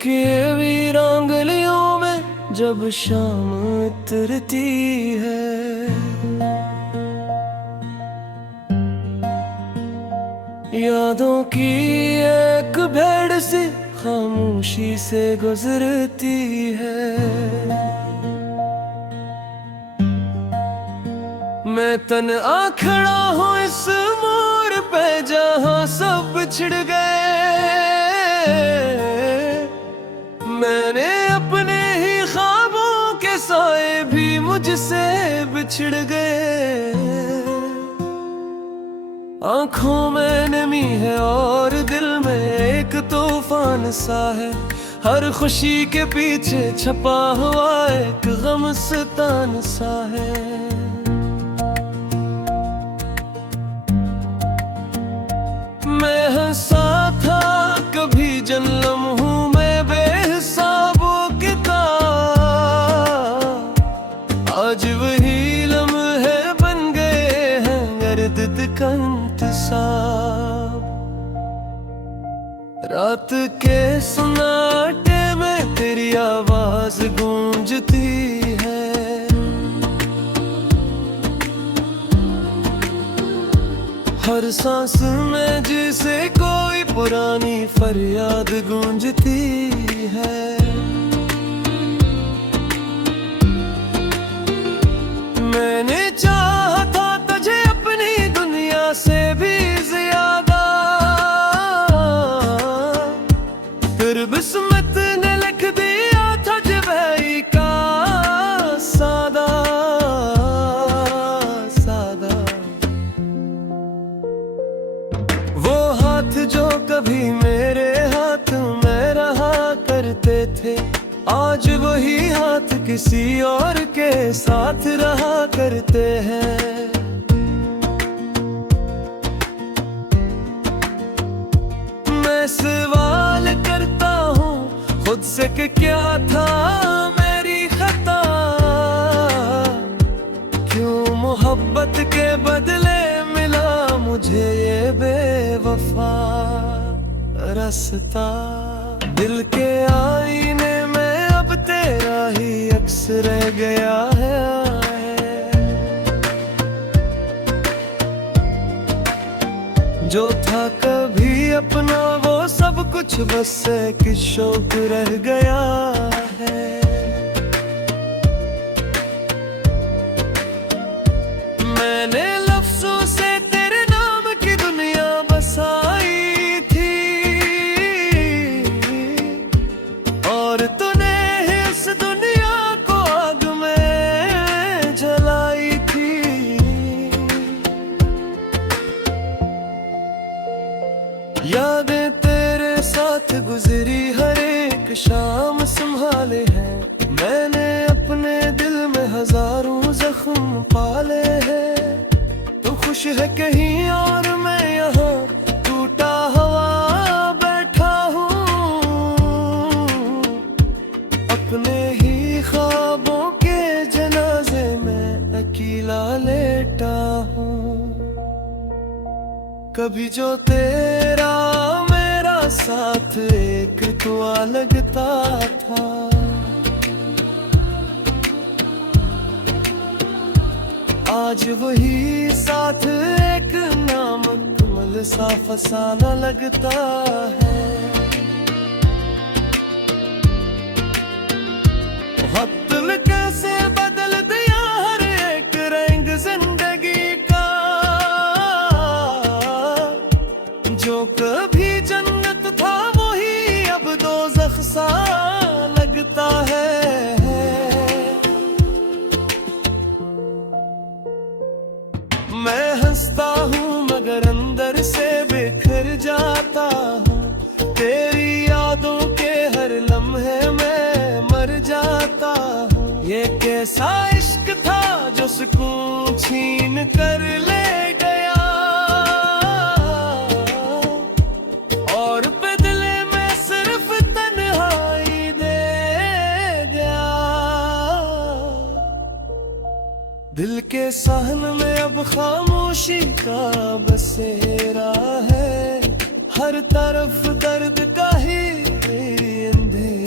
की वीरांगलियों में जब शाम उतरती है, यादों की एक भेड़ सी खामोशी से गुजरती है। मैं तन आखड़ा हूँ इस मोड़ पे जहाँ सब बिछड़ गए। मैंने अपने ही ख्वाबों के साए भी मुझसे बिछड़ गए। आँखों में नमी है और दिल में एक तूफान सा है। हर खुशी के पीछे छपा हुआ एक गम सतान सा है। मैं हंसा था कभी जन्म हूँ मैं बेहिसाबों किताब, आज वही लम्हे बन गए हैं गर्द का इंतसाब। रात के सन्नाटे में तेरी आवाज गूंजती है। हर सांस में जिसे कोई पुरानी फरियाद गूंजती है। मैंने चाहा था तुझे अपनी दुनिया से भी ज्यादा, फिर बिस्मत ने लिख दिया था जुबाई का सादा सादा। वो हाथ जो कभी मेरे हाथ में रहा करते थे, आज वही हाथ किसी और के साथ रहा करते हैं। मैं सवाल करता हूँ खुद से कि क्या था मेरी खता, क्यों मोहब्बत के बदले मिला मुझे ये बेवफा रास्ता। दिल के आईने में अब तेरा ही अक्स रह गया है। जो था कभी अपना वो सब कुछ बस एक शौक रह गया है। मैंने लफ्जों से तेरे नाम की दुनिया बसाई थी, और तूने इस दुनिया को आग में जलाई थी। यादें तेरे साथ गुजरी हर एक शाम संभाले हैं। मैंने अपने दिल में हजारों जख्म पाले हैं। तू खुश है कहीं और मैं यहाँ टूटा हुआ बैठा हूँ। अपने ही ख्वाबों के जनाजे में अकेला लेटा हूँ। कभी जो तेरा मेरा साथ एक दुआ लगता था, आज वही साथ एक नामुकम्मल सा फसाना लगता है। वक्त ने कैसे बदल दिया हर एक रंग जिंदगी का, जो कभी जन्नत था वही अब दोज़ख सा लगता है। मैं हंसता हूँ मगर अंदर से बिखर जाता हूँ। तेरी यादों के हर लम्हे में मर जाता हूँ। ये कैसा इश्क था जो सुकून छीन कर ले गया, और बदले में सिर्फ तन्हाई दे गया। दिल के सहन में अब खामोशी का बसेरा है। हर तरफ दर्द का ही अंधेरा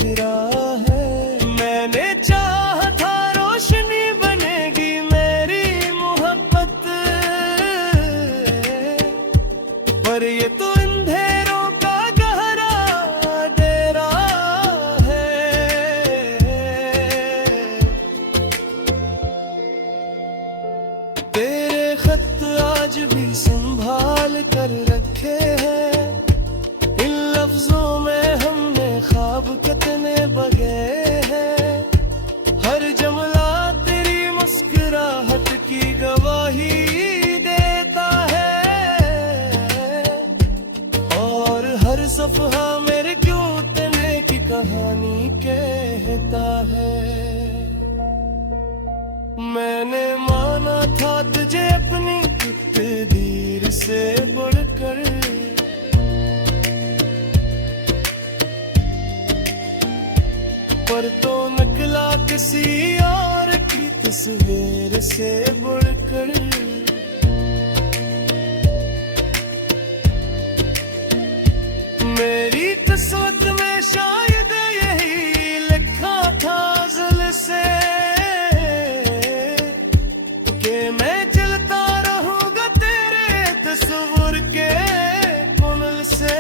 आज भी संभाल कर रखे हैं। इन लफ्जों में हमने ख्वाब कितने बगे हैं। हर जमला तेरी मुस्कुराहट की गवाही देता है, और हर सफहा मेरे क्यों तने की कहानी कहता है। मैंने माना था तुझे अपनी तकदीर से बढ़कर, पर तो निकला किसी और की तस्वीर से बढ़कर। मेरी किस्मत में शायद यही लिखा था अज़ल से, कि मैं चलता रहूंगा तेरे तस्वीर के पुनल से।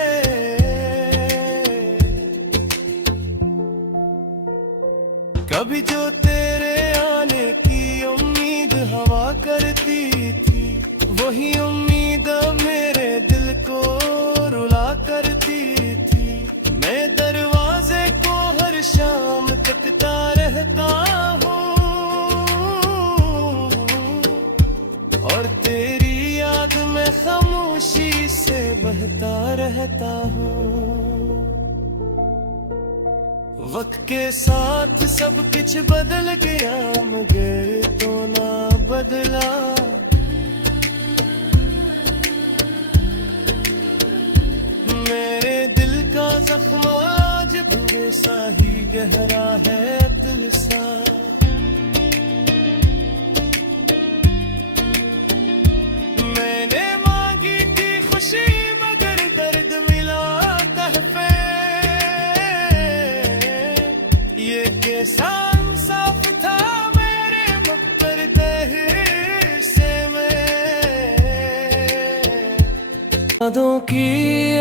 कभी जो तेरे आने की उम्मीद हवा करती थी, वही उम्मीद मेरे दिल को रुला करती थी। मैं दरवाजे को हर शाम तकता रहता हूँ, और तेरी याद में खामोशी से बहता रहता हूँ। वक्त के साथ सब कुछ बदल गया, मगर तो ना बदला। मेरे दिल का जख्म आज भी सा ही गहरा है दिल सा। मैंने मांगी थी खुशी मगर दर्द मिला तहफे। ये कैसा इंसाफ था मेरे मुकद्दर हिस्से में। यादों की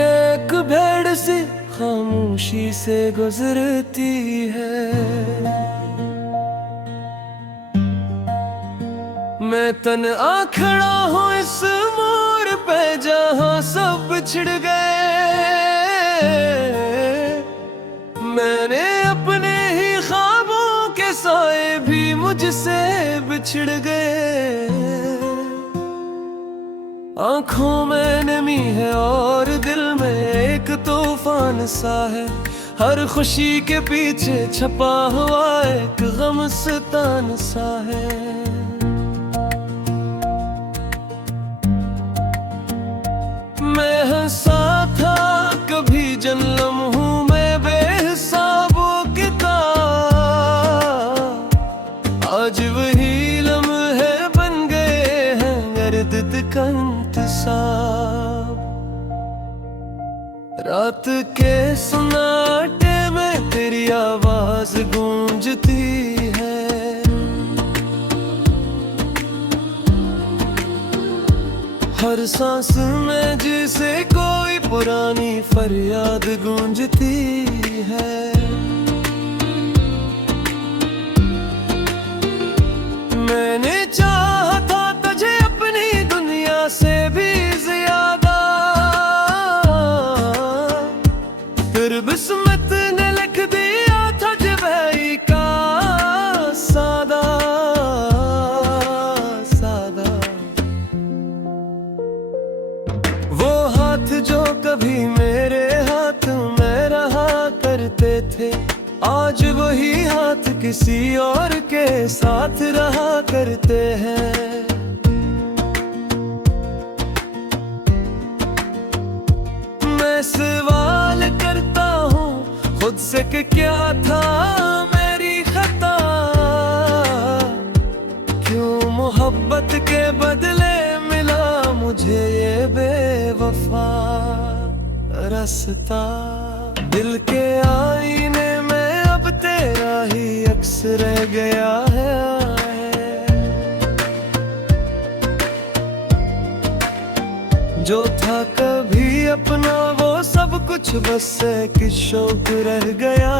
एक भेड़ सी खामोशी से गुजरती है। मैं तन्हा खड़ा हूँ इस मोड़ पे जहाँ सब बिछड़ गए। मैंने अपने ही ख्वाबों के साए भी मुझसे बिछड़ गए। आंखों में नमी है और दिल में एक तूफान सा है। हर खुशी के पीछे छपा हुआ एक गम सतान सा है। मैं हंसा था कभी जन्म हूँ मैं बेहिसाबों किताब। आज वही लम्हे बन गए हैं गर्द का इंतसाब। रात के सन्नाटे में तेरी आवाज गूंजती है। हर सांस में जैसे कोई पुरानी फरियाद गूंजती है। मैंने चाहा था तुझे अपनी दुनिया से भी ज्यादा, फिर बिस्मत ने लिख दिया था जुबाई का सादा सादा। वो हाथ जो कभी मेरे हाथ में रहा करते थे, आज वही हाथ किसी और के साथ रहा करते हैं। मैं सवाल करता हूँ खुद से कि क्या था मेरी खता। क्यों मोहब्बत के बदले मिला मुझे ये बेवफा रास्ता। दिल के आईने में अब तेरा ही अक्स रह गया है। जो था कभी अपना वो सब कुछ बस एक शौक रह गया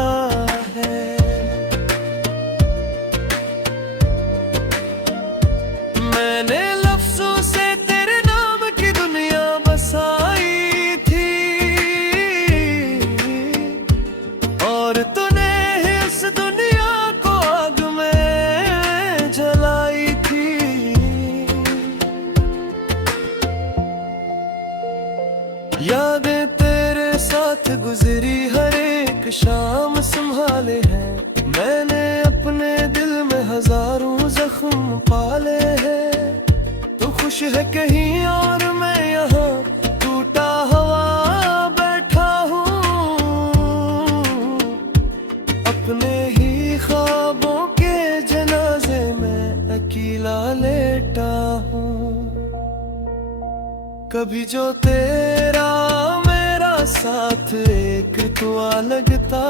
है। मैंने लफ्जों से तेरे नाम खुश है कहीं और मैं यहाँ टूटा हुआ बैठा हूँ। अपने ही ख्वाबों के जनाजे में अकेला लेटा हूँ। कभी जो तेरा मेरा साथ एक दुआ लगता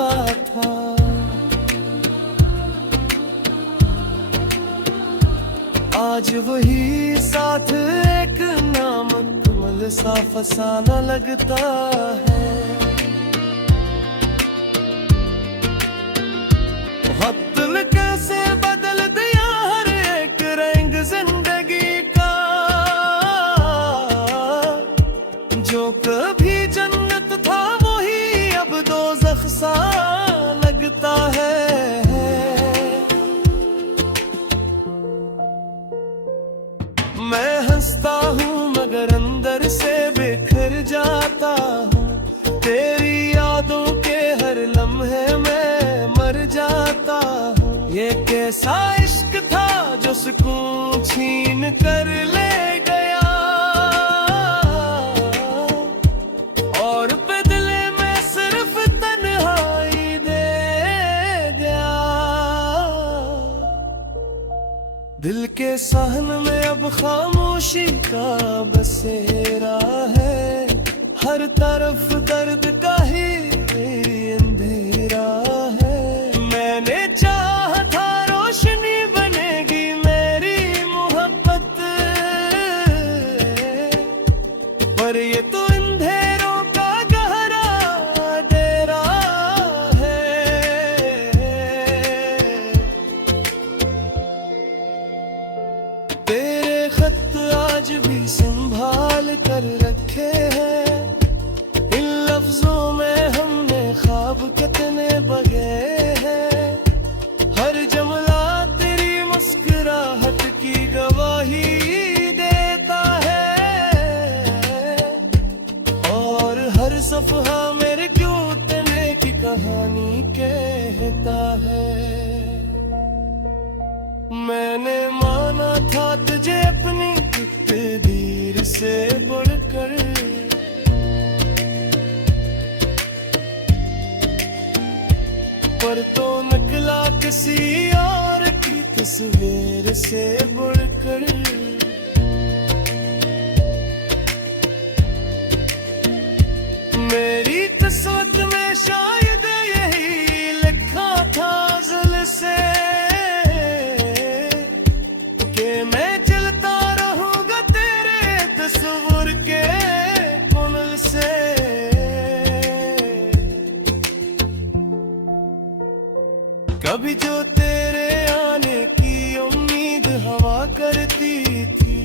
था, आज वही साथ एक नाम कमल सा फसाना लगता है। वक्त ने कैसे बदल दिया हर एक रंग जिंदगी का, जो कभी जन्नत था वही अब दोज़ख सा लगता है। मैं हंसता हूँ मगर अंदर से बिखर जाता हूँ। तेरी यादों के हर लम्हे में मर जाता हूँ। ये कैसा इश्क था जो सुकून छीन कर ले गया, और बदले में सिर्फ तन्हाई दे गया। दिल के सहन में अब खामोशी का बसेरा है, हर तरफ दर्द का ही अंधेरा है। मैंने चाहा था रोशनी बनेगी मेरी मोहब्बत, पर ये तो अंधेरों का गहरा डेरा है। तेरे खत आज भी संभाल कर रखे हैं, इन लफ्जों में हमने ख्वाब कितने बगे हैं। हर जुमला तेरी मुस्कुराहट की गवाही देता है, और हर सफहा मेरे क्यों तने की कहानी कहता है। मैंने माना था तुझे अपनी तकदीर से बढ़कर, पर तो निकला किसी और की तस्वीर से बढ़कर। मेरी किस्मत में शायद यही लिखा था अज़ल से, कि मैं चलता रहूंगा तेरे तस्वीर के पुल से। कभी जो तेरे आने की उम्मीद हवा करती थी,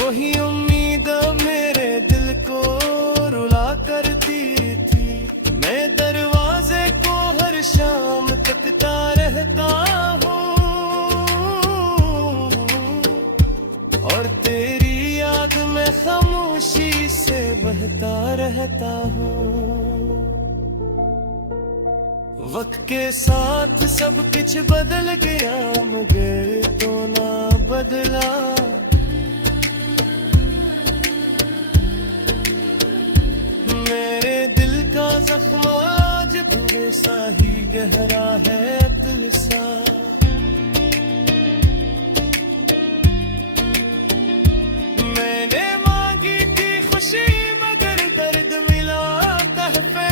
वही उम्मीद मेरे दिल को रुला करती थी। मैं दरवाजे को हर शाम तकता रहता हूँ, और तेरी याद में खामोशी से बहता रहता हूँ। वक्त के साथ सब कुछ बदल गया मगर तो ना बदला। मेरे दिल का जख्म आज भी सा ही गहरा है दिल सा। मैंने मांगी थी खुशी मगर दर्द मिला तहफे।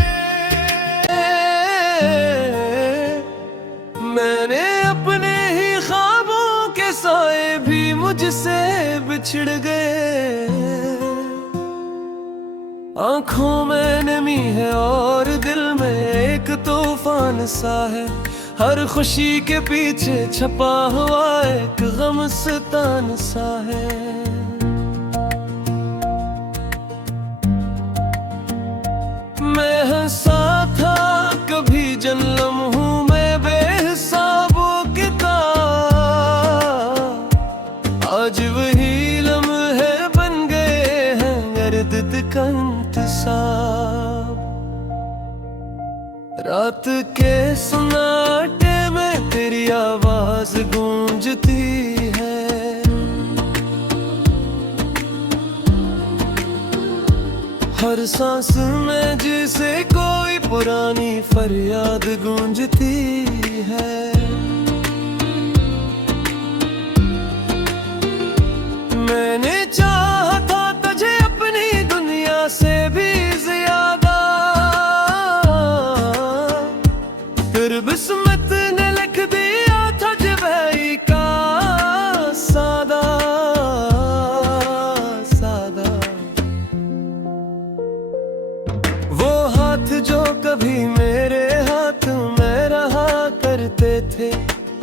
मैंने अपने ही ख्वाबों के साए भी मुझसे बिछड़ गए। आंखों में नमी है और दिल में एक तूफान सा है, हर खुशी के पीछे छपा हुआ एक गम सतान सा है। मैं हंसा था कभी जन्म हूँ मैं बेहिसाबों किताब, आज वही लम्हे बन गए हैं गर्द का इंतसाब। रात के सन्नाटे में तेरी आवाज गूंजती है, हर सांस में जिसे कोई पुरानी फरियाद गूंजती है। मैंने चाहा था तुझे अपनी दुनिया से भी ज्यादा, फिर बिस्मत ने लिख दिया था जुबाई का सादा सादा। वो हाथ जो कभी मेरे हाथ में रहा करते थे,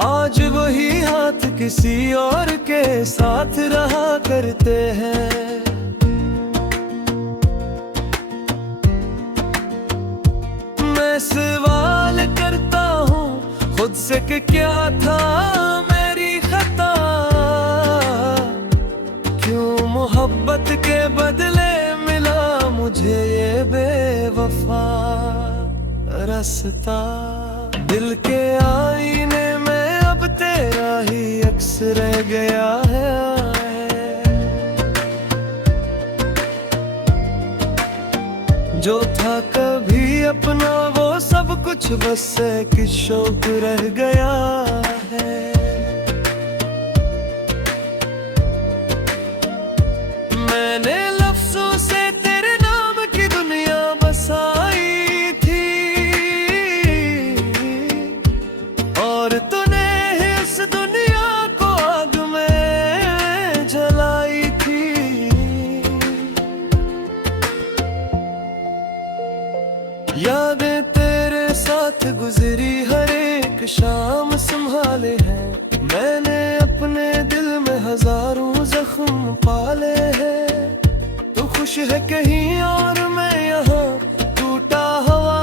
आज वही हाथ किसी और के साथ रहा करते हैं। मैं सवाल करता हूँ खुद से कि क्या था मेरी खता, क्यों मोहब्बत के बदले मिला मुझे ये बेवफा रास्ता। दिल के आईने में अब तेरा ही अक्स रह गया है। जो था कभी अपना वो सब कुछ बस एक शौक रह गया है। मैंने लफ्जों से तेरे नाम की दुनिया बसाई थी, और तूने इस दुनिया को आग में जलाई थी। यादें तेरे साथ गुजरी हर एक शाम संभाले हैं। मैंने अपने दिल में हजारों जख्म पाले हैं। तू खुश है कहीं और मैं यहाँ टूटा हुआ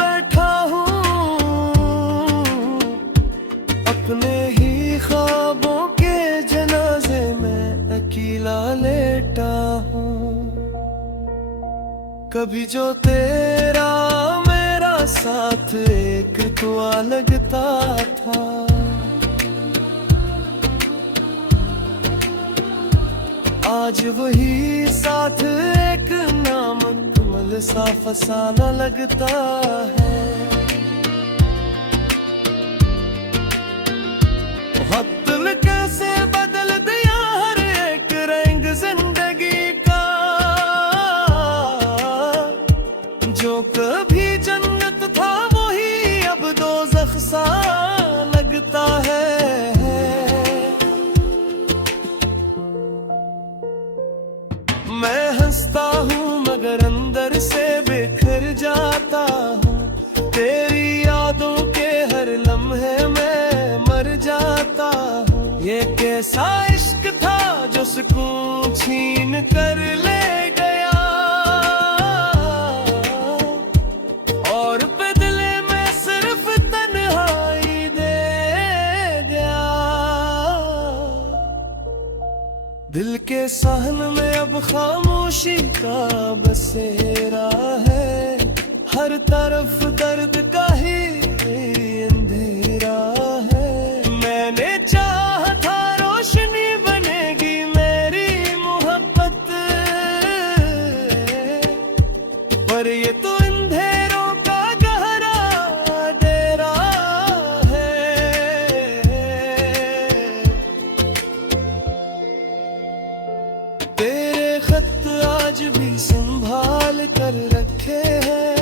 बैठा हूँ, अपने ही ख्वाबों के जनाजे में अकेला लेटा हूँ। कभी जो तेरा मेरा साथ एक रुतबा लगता था, आज वही साथ एक नामुकम्मल सा फसाना लगता है। वक्त ने कैसे बदल दिया हर एक रंग जिंदगी का, जो कभी जन्नत था वही अब दोज़ख सा लगता है। मैं हंसता हूँ मगर अंदर से बिखर जाता हूँ। तेरी यादों के हर लम्हे में मर जाता हूँ। ये कैसा इश्क था जो सुकून छीन कर ले गया, और बदले में सिर्फ तन्हाई दे गया। दिल के सहन में अब खामोशी का बसेरा है। हर तरफ दर्द का ही अंधेरा है। मैंने चाहा था रोशनी बनेगी मेरी मोहब्बत, पर ये तो अंधेरों का गहरा डेरा है। तेरे खत आज भी संभाल कर रखे हैं।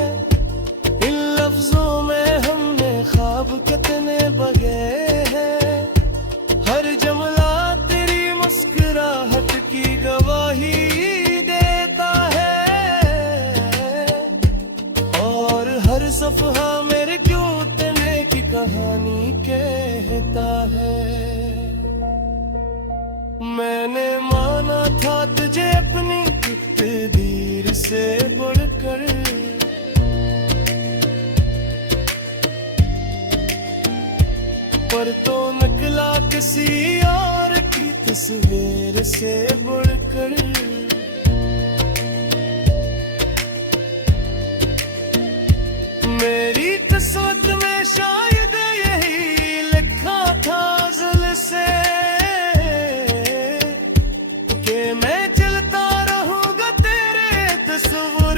इन लफ्जों में हमने ख्वाब कितने बगे हैं। हर जुमला तेरी मुस्कुराहट की गवाही देता है, और हर सफहा मेरे क्यों तने की कहानी कहता है। मैंने माना था तुझे अपनी तकदीर से बढ़कर, पर तो निकला किसी और की तस्वीर से बढ़कर। मेरी किस्मत में शायद यही लिखा था अज़ल से, कि मैं चलता रहूंगा तेरे तस्वीर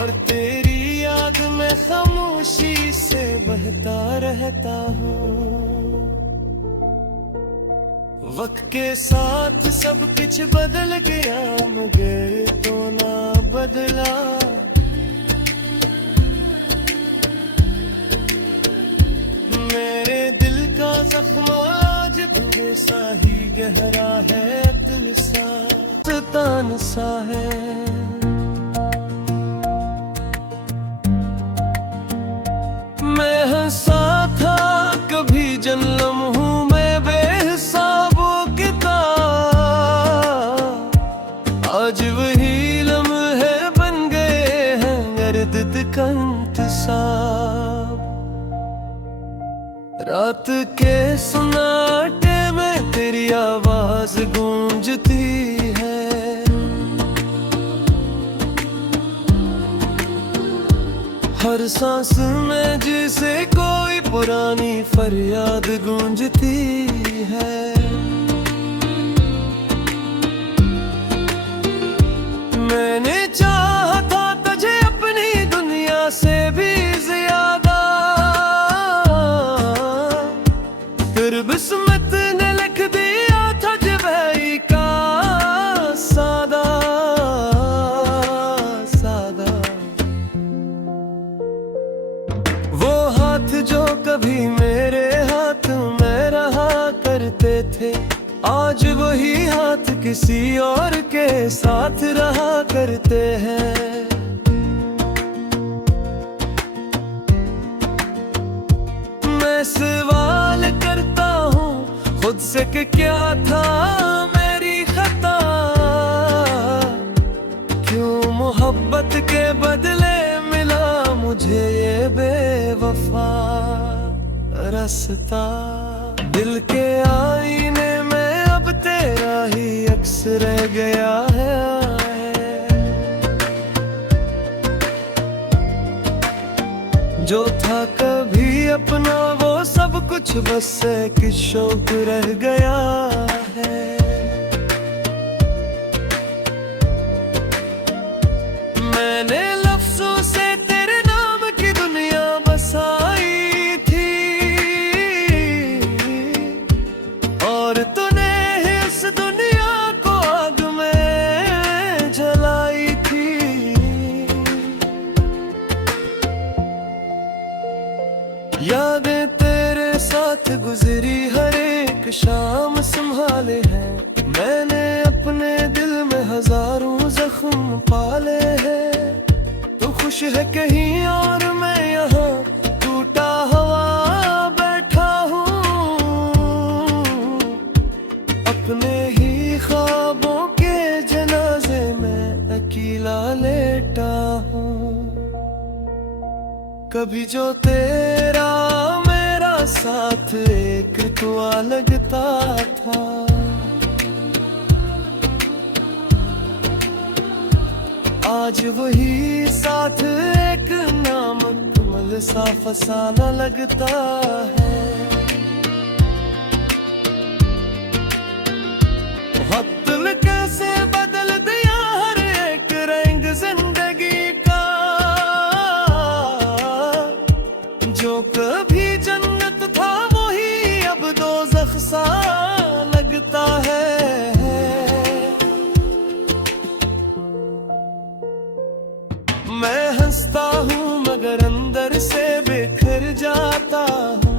और तेरी याद में खामोशी से बहता रहता हूँ। वक्त के साथ सब कुछ बदल गया मगर तो ना बदला। मेरे दिल का जख्म आज भी सा ही गहरा है, दिल सा तान सा है। मैं हंसा था कभी जन्म हूँ मैं बेहिसाबों किताब, आज वही लम्हे बन गए हैं गर्द का इंतसाब। रात के सन्नाटे में तेरी आवाज गूंजती है, हर सांस में जिसे कोई पुरानी फरियाद गूंजती है। मैंने चाहा था तुझे अपनी दुनिया से भी ज्यादा, फिर बिस्मत ने लिख दिया था जुबाई का सादा सादा। वो हाथ जो कभी मेरे हाथ में रहा करते थे, आज वही हाथ किसी और के साथ रहा करते हैं। मैं सवाल करता हूँ खुद से कि क्या था मेरी खता, क्यों मोहब्बत के बदले मिला मुझे ये बेवफा रास्ता। दिल के आईने में अब तेरा ही अक्स रह गया है। जो था कभी अपना वो सब कुछ बस एक शौक रह गया है। मैंने लफ्जों से तेरे नाम की दुनिया बसाई थी, और तूने इस दुनिया को आग में जलाई थी। यादें तेरे साथ गुजरी हर एक शाम संभाले हैं, मैंने अपने दिल में हजारों जख्म पाले हैं। तू खुश है कहीं और मैं यहाँ टूटा हुआ बैठा हूँ, अपने ही ख्वाबों के जनाजे में अकेला लेटा हूँ। कभी जो तेरा मेरा साथ एक रुतबा लगता था, आज वही साथ एक नामुकम्मल सा फसाना लगता है। वक्त ने कैसे बदल दिया हर एक रंग जिंदगी का, जो कभी जन्नत था वही अब दोज़ख सा लगता है। मैं हंसता हूँ मगर अंदर से बिखर जाता हूँ,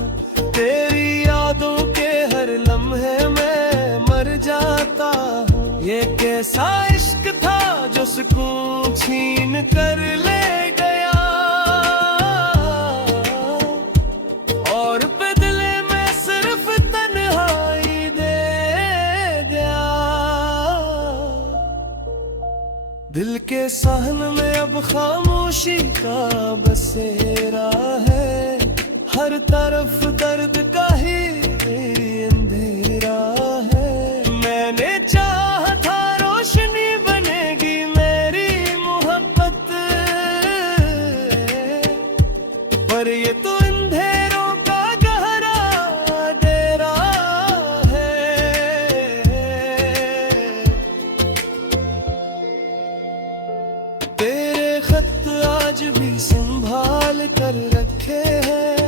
तेरी यादों के हर लम्हे में मर जाता हूँ। ये कैसा इश्क था जो सुकून छीन कर ले गया, और बदले में सिर्फ तन्हाई दे गया। दिल के सहन में अब खामोशी का बसेरा है, हर तरफ दर्द का ही अंधेरा है। मैंने चाहा था रोशनी बनेगी मेरी मोहब्बत, पर ये तो अंधेरों का गहरा डेरा है। तेरे वक्त आज भी संभाल कर रखे हैं।